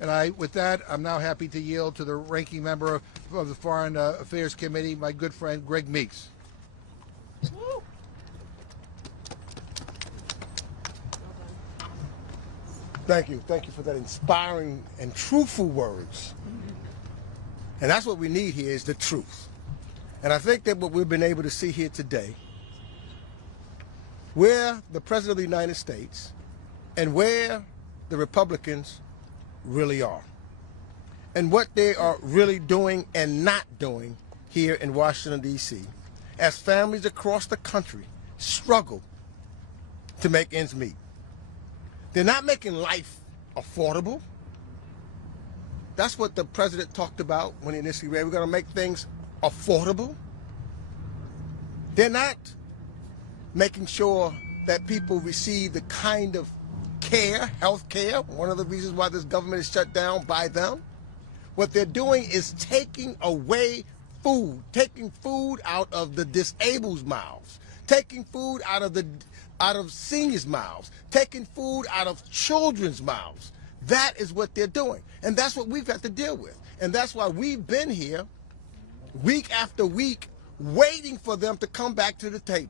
And with that, I'm now happy to yield to the ranking member of the Foreign Affairs Committee, my good friend Greg Meeks. Thank you. Thank you for that inspiring and truthful words. And that's what we need here is the truth. And I think that what we've been able to see here today, where the President of the United States and where the Republicans really are, and what they are really doing and not doing here in Washington, D.C., as families across the country struggle to make ends meet. They're not making life affordable. That's what the president talked about when he initially ran. We're going to make things affordable. They're not making sure that people receive the kind of care, health care, one of the reasons why this government is shut down by them. What they're doing is taking away food, taking food out of the disabled's mouths, taking food out of seniors' mouths, taking food out of children's mouths. That is what they're doing. And that's what we've got to deal with. And that's why we've been here week after week waiting for them to come back to the table.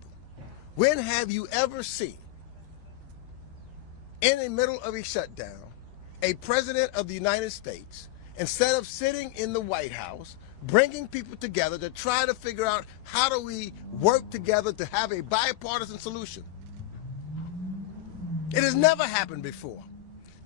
When have you ever seen, in the middle of a shutdown, a president of the United States, instead of sitting in the White House, bringing people together to try to figure out how do we work together to have a bipartisan solution? It has never happened before.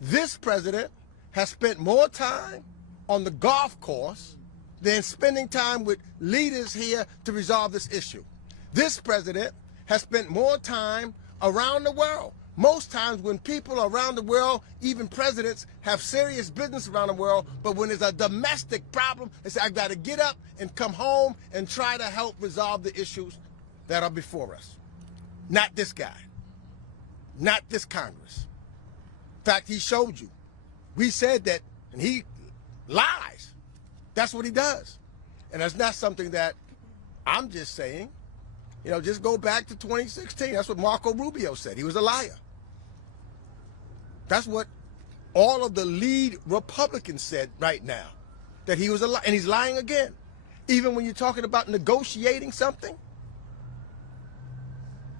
This president has spent more time on the golf course than spending time with leaders here to resolve this issue. This president has spent more time around the world. Most times when people around the world, even presidents, have serious business around the world, but when there's a domestic problem, they say, I've got to get up and come home and try to help resolve the issues that are before us. Not this guy. Not this Congress. In fact, he showed you. We said that, and he lies. That's what he does. And that's not something that I'm just saying. You know, just go back to 2016. That's what Marco Rubio said. He was a liar. That's what all of the lead Republicans said right now, that he was a liar. And he's lying again. Even when you're talking about negotiating something,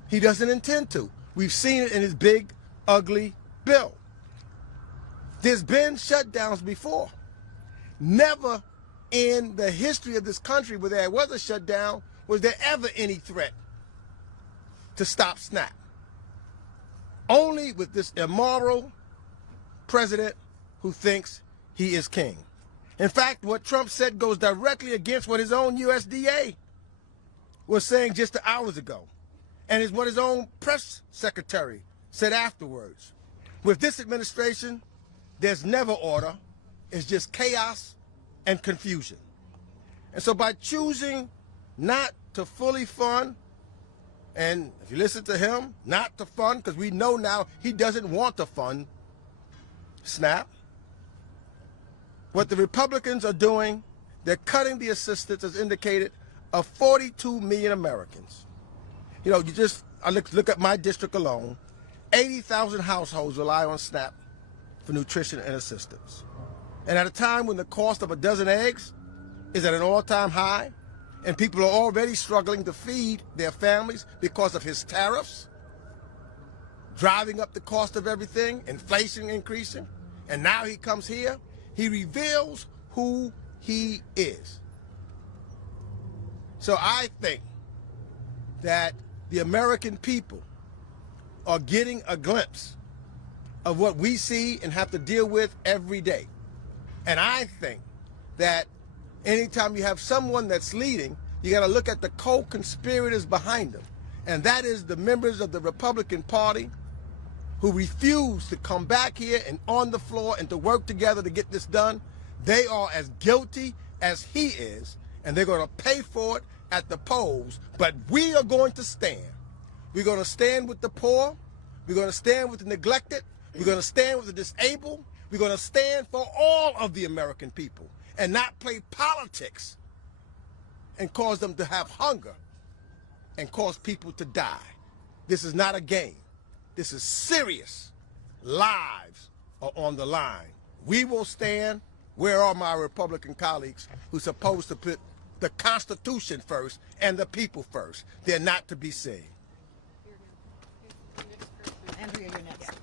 he doesn't intend to. We've seen it in his big, ugly bill. There's been shutdowns before. Never in the history of this country where there was a shutdown was there ever any threat to stop SNAP. Only with this immoral president who thinks he is king. In fact, what Trump said goes directly against what his own USDA was saying just hours ago, and is what his own press secretary said afterwards. With this administration, there's never order. It's just chaos and confusion. And so by choosing not to fully fund, and if you listen to him, not to fund, because we know now he doesn't want to fund SNAP. What the Republicans are doing, they're cutting the assistance, as indicated, of 42 million Americans. You know, I look at my district alone, 80,000 households rely on SNAP for nutrition and assistance. And at a time when the cost of a dozen eggs is at an all-time high, and people are already struggling to feed their families because of his tariffs, driving up the cost of everything, inflation increasing, and now he comes here, he reveals who he is. So I think that the American people are getting a glimpse of what we see and have to deal with every day. And I think that anytime you have someone that's leading, you got to look at the co-conspirators behind them. And that is the members of the Republican Party who refuse to come back here and on the floor and to work together to get this done. They are as guilty as he is, and they're going to pay for it at the polls. But we are going to stand. We're going to stand with the poor. We're going to stand with the neglected. We're going to stand with the disabled. We're going to stand for all of the American people and not play politics and cause them to have hunger and cause people to die. This is not a game. This is serious. Lives are on the line We will stand. Where are my Republican colleagues who's supposed to put the Constitution first and the people first? They're not to be seen. Andrea, you're next.